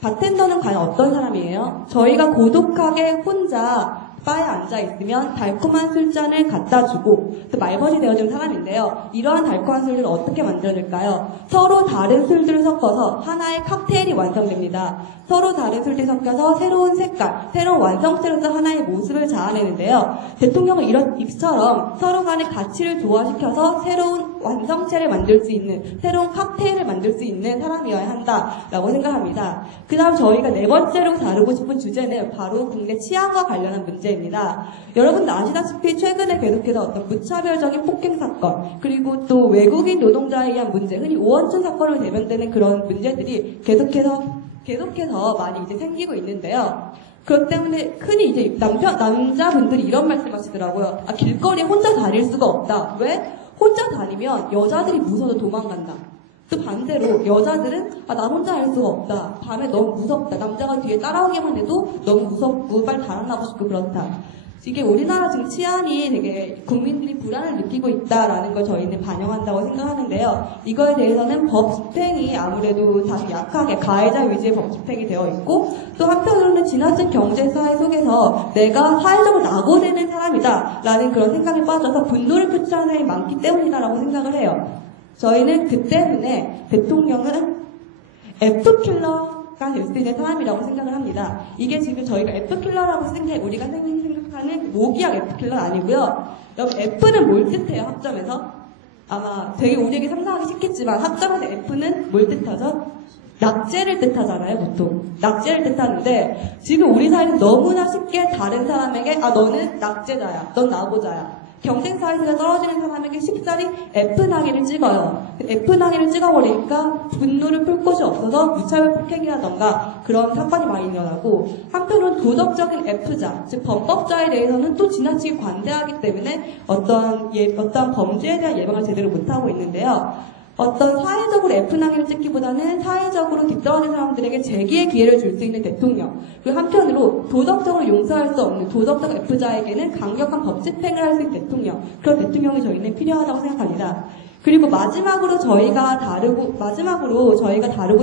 바텐더는 과연 어떤 사람이에요? 저희가 고독하게 혼자 바에 앉아있으면 달콤한 술잔을 갖다 주고 또 말벗이 되어준 사람인데요. 이러한 달콤한 술들을 어떻게 만들어질까요? 서로 다른 술들을 섞어서 하나의 칵테일이 완성됩니다. 서로 다른 술들이 섞여서 새로운 색깔, 새로운 완성체로서 하나의 모습을 자아내는데요. 대통령은 이처럼 서로 간의 가치를 조화시켜서 새로운 완성체를 만들 수 있는, 새로운 칵테일을 만들 수 있는 사람이어야 한다라고 생각합니다. 그 다음 저희가 네 번째로 다루고 싶은 주제는 바로 국내 치안과 관련한 문제입니다. 여러분들 아시다시피 최근에 계속해서 어떤 무차별적인 폭행 사건, 그리고 또 외국인 노동자에 의한 문제, 흔히 오원천 사건으로 대변되는 그런 문제들이 계속해서 많이 이제 생기고 있는데요. 그렇기 때문에 흔히 이제 남자분들이 이런 말씀 하시더라고요. 길거리에 혼자 다닐 수가 없다. 왜? 혼자 다니면 여자들이 무서워서 도망간다. 또 반대로 여자들은 나 혼자 할 수가 없다. 밤에 너무 무섭다. 남자가 뒤에 따라오기만 해도 너무 무섭고 빨리 달아나고 싶고 그렇다. 이게 우리나라 지금 치안이 되게 국민들이 불안을 느끼고 있다라는 걸 저희는 반영한다고 생각하는데요. 이거에 대해서는 법 집행이 아무래도 다소 약하게 가해자 위주의 법 집행이 되어 있고 또 한편으로는 지나친 경제사회 속에서 내가 사회적으로 낙오되는 사람이다라는 그런 생각에 빠져서 분노를 표출하는 사람이 많기 때문이다라고 생각을 해요. 저희는 그 때문에 대통령은 F킬러가 될 수 있는 사람이라고 생각을 합니다. 이게 지금 저희가 F킬러라고 우리가 생각하는 모기약 F킬러는 아니고요. 여러분 F는 뭘 뜻해요? 학점에서? 아마 되게 우리에게 상상하기 쉽겠지만 학점에서 F는 뭘 뜻하죠? 낙제를 뜻하잖아요, 보통. 낙제를 뜻하는데 지금 우리 사회는 너무나 쉽게 다른 사람에게 너는 낙제자야, 넌 낙오자야. 경쟁사회에서 떨어지는 사람에게 쉽사리 F낭이를 찍어요. F낭이를 찍어버리니까 분노를 풀 곳이 없어서 무차별 폭행이라던가 그런 사건이 많이 일어나고 한편으로는 도덕적인 F자, 즉 범법자에 대해서는 또 지나치게 관대하기 때문에 어떤 범죄에 대한 예방을 제대로 못하고 있는데요. 어떤 사회적으로 F낭이를 찍기보다는 사회적으로 뒤떨어진 사람들에게 재기의 기회를 줄 수 있는 대통령. 그리고 한편으로 도덕적으로 용서할 수 없는 도덕적 F자에게는 강력한 법 집행을 할 수 있는 대통령. 그런 대통령이 저희는 필요하다고 생각합니다. 그리고 마지막으로 저희가 다루고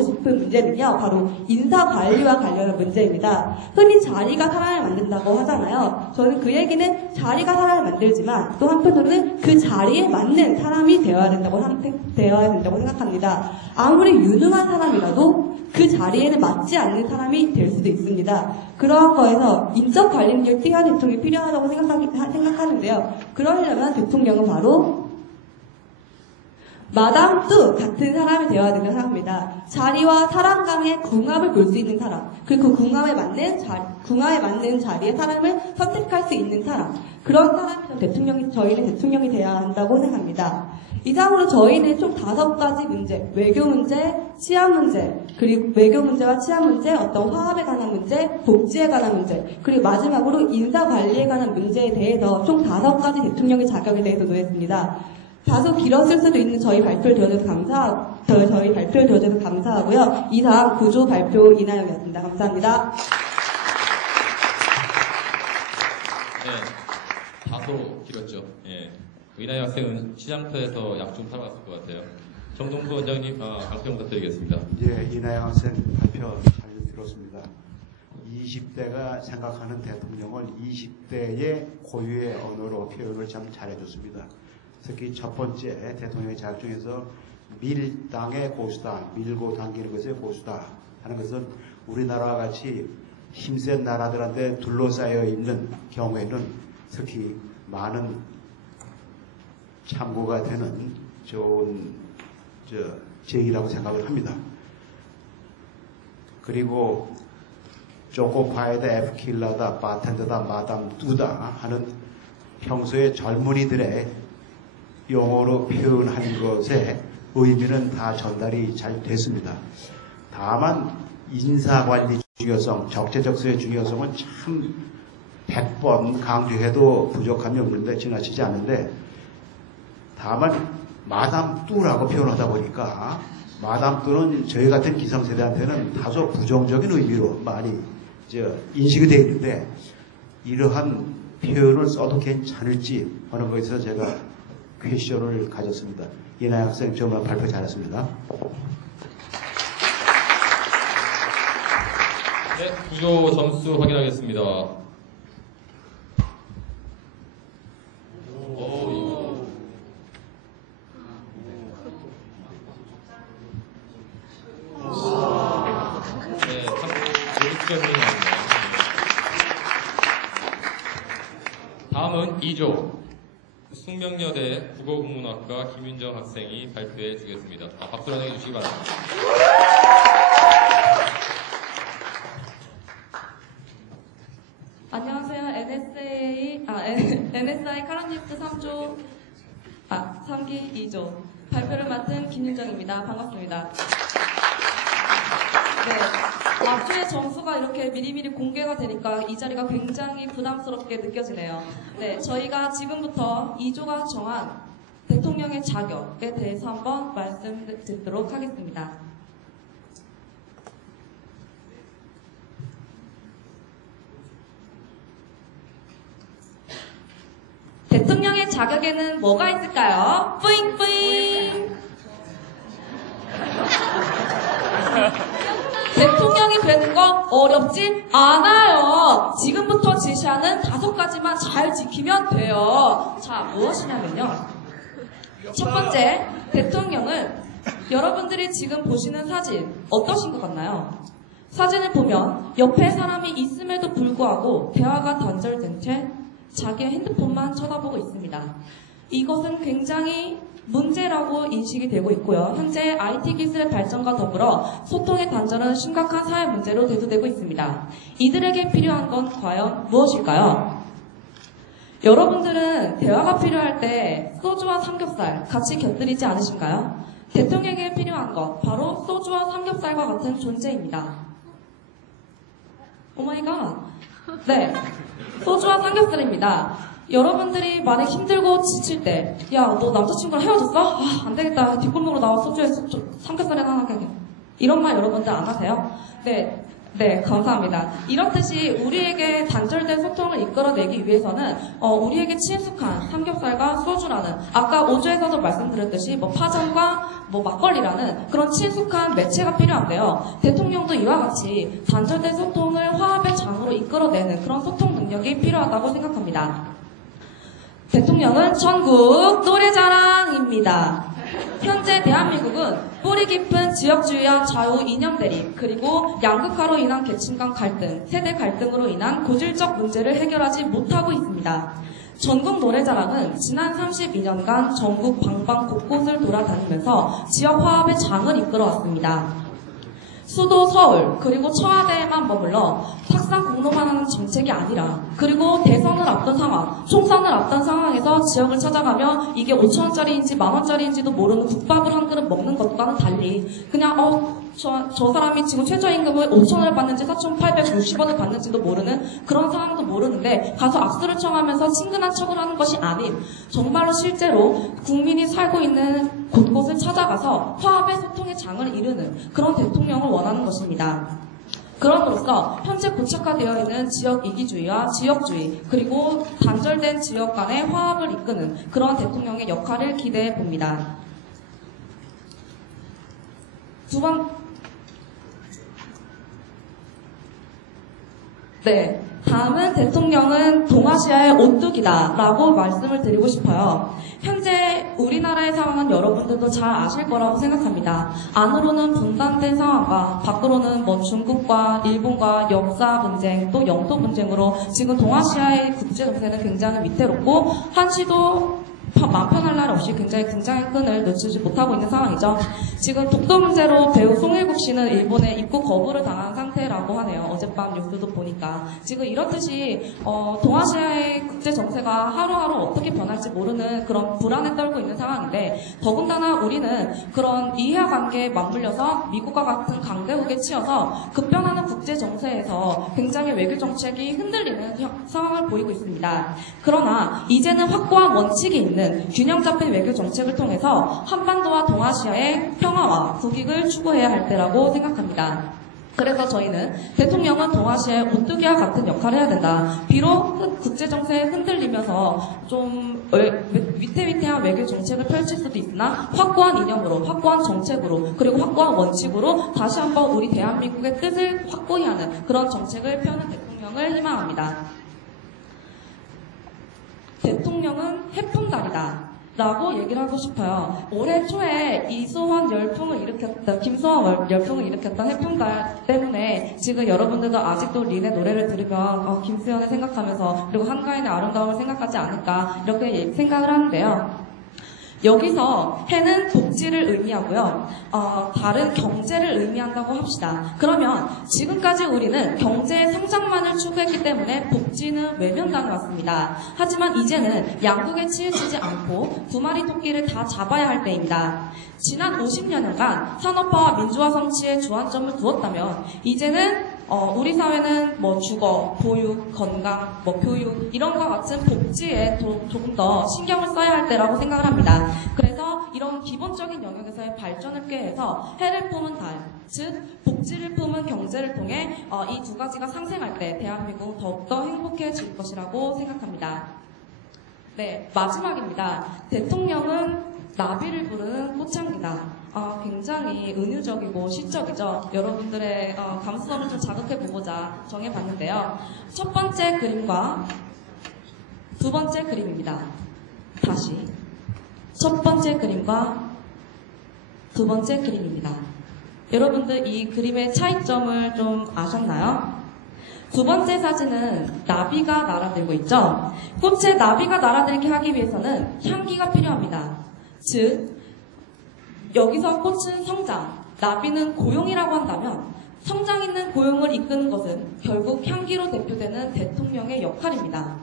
싶은 문제는요, 바로 인사 관리와 관련한 문제입니다. 흔히 자리가 사람을 만든다고 하잖아요. 저는 그 얘기는 자리가 사람을 만들지만 또 한편으로는 그 자리에 맞는 사람이 되어야 된다고 생각합니다. 아무리 유능한 사람이라도 그 자리에는 맞지 않는 사람이 될 수도 있습니다. 그러한 거에서 인적 관리 능력이 뛰어난 대통령이 필요하다고 생각하는데요. 그러려면 대통령은 바로 마담 뚜 같은 사람이 되어야 된다고 생각합니다. 자리와 사람 간의 궁합을 볼 수 있는 사람, 그리고 그 궁합에 맞는 자리에 사람을 선택할 수 있는 사람, 그런 사람이 저희는 대통령이 되어야 한다고 생각합니다. 이상으로 저희는 총 5가지 문제, 외교 문제, 치안 문제, 그리고 외교 문제와 치안 문제, 어떤 화합에 관한 문제, 복지에 관한 문제, 그리고 마지막으로 인사 관리에 관한 문제에 대해서 총 5가지 대통령의 자격에 대해서 논했습니다. 다소 길었을 수도 있는 저희 발표를 들어줘서 감사하고요. 이상 구조 발표 이나영이었습니다. 감사합니다. 네, 다소 길었죠. 예. 이나희 학생은 시장터에서 약 좀 사러 갔을 것 같아요. 정동수 원장님, 발표 부탁드리겠습니다. 예, 이나희 학생 발표 잘 들었습니다. 20대가 생각하는 대통령을 20대의 고유의 언어로 표현을 참 잘해줬습니다. 특히 첫 번째 대통령의 자격 중에서 밀당의 고수다, 밀고 당기는 것의 고수다 하는 것은 우리나라와 같이 힘센 나라들한테 둘러싸여 있는 경우에는 특히 많은 참고가 되는 좋은 제의라고 생각을 합니다. 그리고 초코파이다, F킬러다, 바텐더다, 마담 뚜다 하는 평소에 젊은이들의 용어로 표현한 것의 의미는 다 전달이 잘 됐습니다. 다만 인사관리 중요성, 적재적소의 중요성은 참 100번 강조해도 부족함이 없는데 지나치지 않는데 다만 마담 뚜라고 표현하다 보니까 마담 뚜는 저희 같은 기성세대한테는 다소 부정적인 의미로 많이 인식이 되어 있는데 이러한 표현을 써도 괜찮을지 하는 것에서 제가 퀘션을 가졌습니다. 이나희 학생 정말 발표 잘했습니다. 네, 구조 점수 확인하겠습니다. 네, 참 고득점이 나왔네요. 다음은 2조 숙명여대 국어국문학과 김윤정 학생이 발표해 주겠습니다. 박수로 환영해 주시기 바랍니다. 안녕하세요. NSI 카라니스트 3조, 3기 2조 발표를 맡은 김윤정입니다. 반갑습니다. 네, 앞주의 점수가 이렇게 미리미리 공개가 되니까 이 자리가 굉장히 부담스럽게 느껴지네요. 네, 저희가 지금부터 2조가 정한 대통령의 자격에 대해서 한번 말씀 듣도록 하겠습니다. 대통령의 자격에는 뭐가 있을까요? 뿌잉뿌잉! 대통령이 되는 거 어렵지 않아요. 지금부터 제시하는 5가지만 잘 지키면 돼요. 자, 무엇이냐면요. 첫 번째, 대통령은 여러분들이 지금 보시는 사진 어떠신 것 같나요? 사진을 보면 옆에 사람이 있음에도 불구하고 대화가 단절된 채 자기의 핸드폰만 쳐다보고 있습니다. 이것은 굉장히 문제라고 인식이 되고 있고요. 현재 IT 기술의 발전과 더불어 소통의 단절은 심각한 사회 문제로 대두되고 있습니다. 이들에게 필요한 건 과연 무엇일까요? 여러분들은 대화가 필요할 때 소주와 삼겹살 같이 곁들이지 않으신가요? 대통령에게 필요한 것 바로 소주와 삼겹살과 같은 존재입니다. 오마이갓. 네, 소주와 삼겹살입니다. 여러분들이 만약 힘들고 지칠 때, 야, 너 남자친구랑 헤어졌어? 안 되겠다. 뒷골목으로 나와 소주에 삼겹살에 하나 하게. 이런 말 여러분들 안 하세요? 네, 감사합니다. 이렇듯이 우리에게 단절된 소통을 이끌어내기 위해서는 우리에게 친숙한 삼겹살과 소주라는 아까 5조에서도 말씀드렸듯이 파전과 막걸리라는 그런 친숙한 매체가 필요한데요. 대통령도 이와 같이 단절된 소통을 화합의 장으로 이끌어내는 그런 소통 능력이 필요하다고 생각합니다. 대통령은 전국 노래자랑입니다. 현재 대한민국은 뿌리 깊은 지역주의와 좌우 이념 대립, 그리고 양극화로 인한 계층 간 갈등, 세대 갈등으로 인한 고질적 문제를 해결하지 못하고 있습니다. 전국 노래자랑은 지난 32년간 전국 방방 곳곳을 돌아다니면서 지역 화합의 장을 이끌어왔습니다. 수도 서울 그리고 청와대에만 머물러 탁상 공로만 하는 정책이 아니라 그리고 대선을 앞둔 상황, 총선을 앞둔 상황에서 지역을 찾아가며 이게 5천원짜리인지 만원짜리인지도 모르는 국밥을 한 그릇 먹는 것과는 달리 그냥 저 사람이 지금 최저임금을 5천원을 받는지 4,860원을 받는지도 모르는 그런 상황도 모르는데 가서 악수를 청하면서 친근한 척을 하는 것이 아닌 정말로 실제로 국민이 살고 있는 곳곳을 찾아가서 화합의 소통의 장을 이루는 그런 대통령을 원하는 것입니다. 그럼으로써 현재 고착화되어 있는 지역 이기주의와 지역주의 그리고 단절된 지역 간의 화합을 이끄는 그런 대통령의 역할을 기대해 봅니다. 다음은 대통령은 동아시아의 오뚜기다 라고 말씀을 드리고 싶어요. 현재 우리나라의 상황은 여러분들도 잘 아실 거라고 생각합니다. 안으로는 분단된 상황과 밖으로는 중국과 일본과 역사 분쟁 또 영토 분쟁으로 지금 동아시아의 국제 정세는 굉장히 위태롭고 한시도 마음 편할 날 없이 굉장히 긴장의 끈을 놓치지 못하고 있는 상황이죠. 지금 독도 문제로 배우 송일국 씨는 일본에 입국 거부를 당한 상태라고 하네요. 어젯밤 뉴스도 보니까. 지금 이렇듯이 동아시아의 국제 정세가 하루하루 어떻게 변할지 모르는 그런 불안에 떨고 있는 상황인데 더군다나 우리는 그런 이해관계에 맞물려서 미국과 같은 강대국에 치여서 급변하는 국제 정세에서 굉장히 외교 정책이 흔들리는 상황을 보이고 있습니다. 그러나 이제는 확고한 원칙이 있는 균형 잡힌 외교 정책을 통해서 한반도와 동아시아의 평화와 국익을 추구해야 할 때라고 생각합니다. 그래서 저희는 대통령은 동아시아의 오뚜기와 같은 역할을 해야 된다. 비록 국제정세에 흔들리면서 좀 위태위태한 외교 정책을 펼칠 수도 있으나 확고한 이념으로, 확고한 정책으로, 그리고 확고한 원칙으로 다시 한번 우리 대한민국의 뜻을 확고히 하는 그런 정책을 펴는 대통령을 희망합니다. 대통령은 해품달이다 라고 얘기를 하고 싶어요. 올해 초에 김소환 열풍을 일으켰던 해품달 때문에 지금 여러분들도 아직도 린의 노래를 들으면 김수현을 생각하면서 그리고 한가인의 아름다움을 생각하지 않을까 이렇게 생각을 하는데요. 여기서 해는 복지를 의미하고요. 다른 경제를 의미한다고 합시다. 그러면 지금까지 우리는 경제의 성장만을 추구했기 때문에 복지는 외면당해 왔습니다. 하지만 이제는 양국에 치우치지 않고 두 마리 토끼를 다 잡아야 할 때입니다. 지난 50년간 산업화와 민주화 성취에 주안점을 두었다면 이제는 우리 사회는 주거, 보육, 건강, 교육 이런 것 같은 복지에 조금 더 신경을 써야 할 때라고 생각을 합니다. 그래서 이런 기본적인 영역에서의 발전을 꾀해서 해를 품은 달, 즉 복지를 품은 경제를 통해 이 두 가지가 상생할 때 대한민국은 더욱더 행복해질 것이라고 생각합니다. 네, 마지막입니다. 대통령은 나비를 부르는 꽃향기다. 굉장히 은유적이고 시적이죠. 여러분들의 감수성을 좀 자극해보고자 정해봤는데요. 첫 번째 그림과 두 번째 그림입니다. 다시 첫 번째 그림과 두 번째 그림입니다. 여러분들 이 그림의 차이점을 좀 아셨나요? 두 번째 사진은 나비가 날아들고 있죠. 꽃에 나비가 날아들게 하기 위해서는 향기가 필요합니다. 즉 여기서 꽃은 성장, 나비는 고용이라고 한다면 성장 있는 고용을 이끄는 것은 결국 향기로 대표되는 대통령의 역할입니다.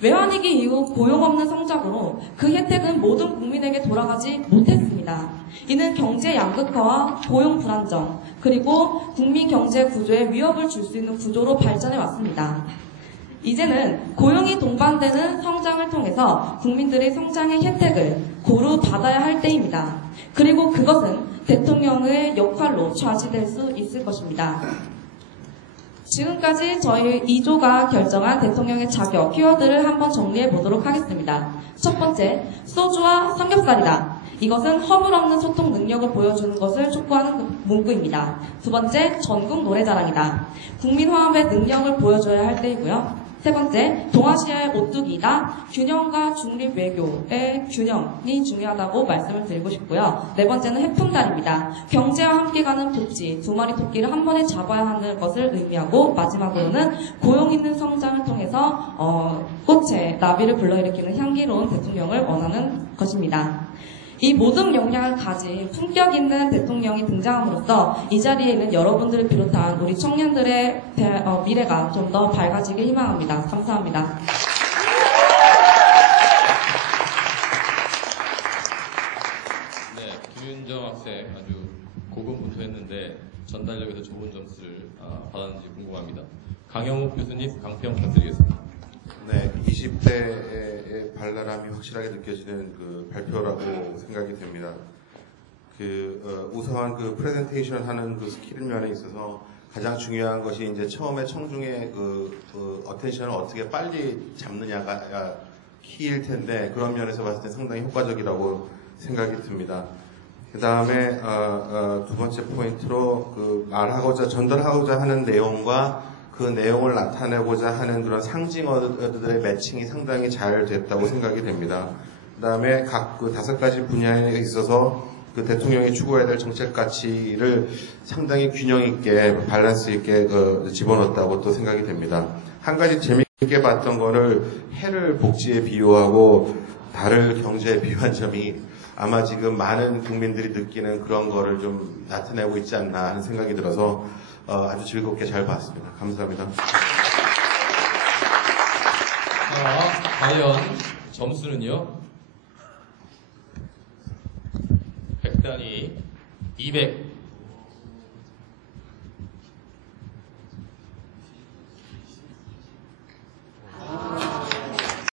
외환위기 이후 고용 없는 성장으로 그 혜택은 모든 국민에게 돌아가지 못했습니다. 이는 경제 양극화와 고용 불안정, 그리고 국민 경제 구조에 위협을 줄 수 있는 구조로 발전해 왔습니다. 이제는 고용이 동반되는 성장을 통해서 국민들의 성장의 혜택을 고루 받아야 할 때입니다. 그리고 그것은 대통령의 역할로 좌지될 수 있을 것입니다. 지금까지 저희 2조가 결정한 대통령의 자격, 키워드를 한번 정리해 보도록 하겠습니다. 첫 번째, 소주와 삼겹살이다. 이것은 허물없는 소통 능력을 보여주는 것을 촉구하는 문구입니다. 두 번째, 전국 노래자랑이다. 국민 화합의 능력을 보여줘야 할 때이고요. 세 번째, 동아시아의 오뚜기이다. 균형과 중립 외교의 균형이 중요하다고 말씀을 드리고 싶고요. 네 번째는 해품달입니다. 경제와 함께 가는 복지, 두 마리 토끼를 한 번에 잡아야 하는 것을 의미하고 마지막으로는 고용 있는 성장을 통해서 꽃에 나비를 불러일으키는 향기로운 대통령을 원하는 것입니다. 이 모든 역량을 가진 품격 있는 대통령이 등장함으로써 이 자리에 있는 여러분들을 비롯한 우리 청년들의 미래가 좀 더 밝아지길 희망합니다. 감사합니다. 네, 김윤정 학생 아주 고군분투했는데 전달력에서 좋은 점수를 받았는지 궁금합니다. 강영욱 교수님 강평 부탁드리겠습니다. 네, 20대의 발랄함이 확실하게 느껴지는 그 발표라고 생각이 됩니다. 우선 그 프레젠테이션 하는 그 스킬 면에 있어서 가장 중요한 것이 이제 처음에 청중의 그 어텐션을 어떻게 빨리 잡느냐가 키일 텐데 그런 면에서 봤을 때 상당히 효과적이라고 생각이 듭니다. 그 다음에 두 번째 포인트로 그 전달하고자 하는 내용과 그 내용을 나타내고자 하는 그런 상징어들의 매칭이 상당히 잘 됐다고 생각이 됩니다. 그 다음에 각 그 5가지 분야에 있어서 그 대통령이 추구해야 될 정책 가치를 상당히 균형 있게 밸런스 있게 집어넣었다고 또 생각이 됩니다. 한 가지 재미있게 봤던 거를 해를 복지에 비유하고 달을 경제에 비유한 점이 아마 지금 많은 국민들이 느끼는 그런 거를 좀 나타내고 있지 않나 하는 생각이 들어서 아주 즐겁게 잘 봤습니다. 감사합니다. 과연 점수는요? 백단이 200,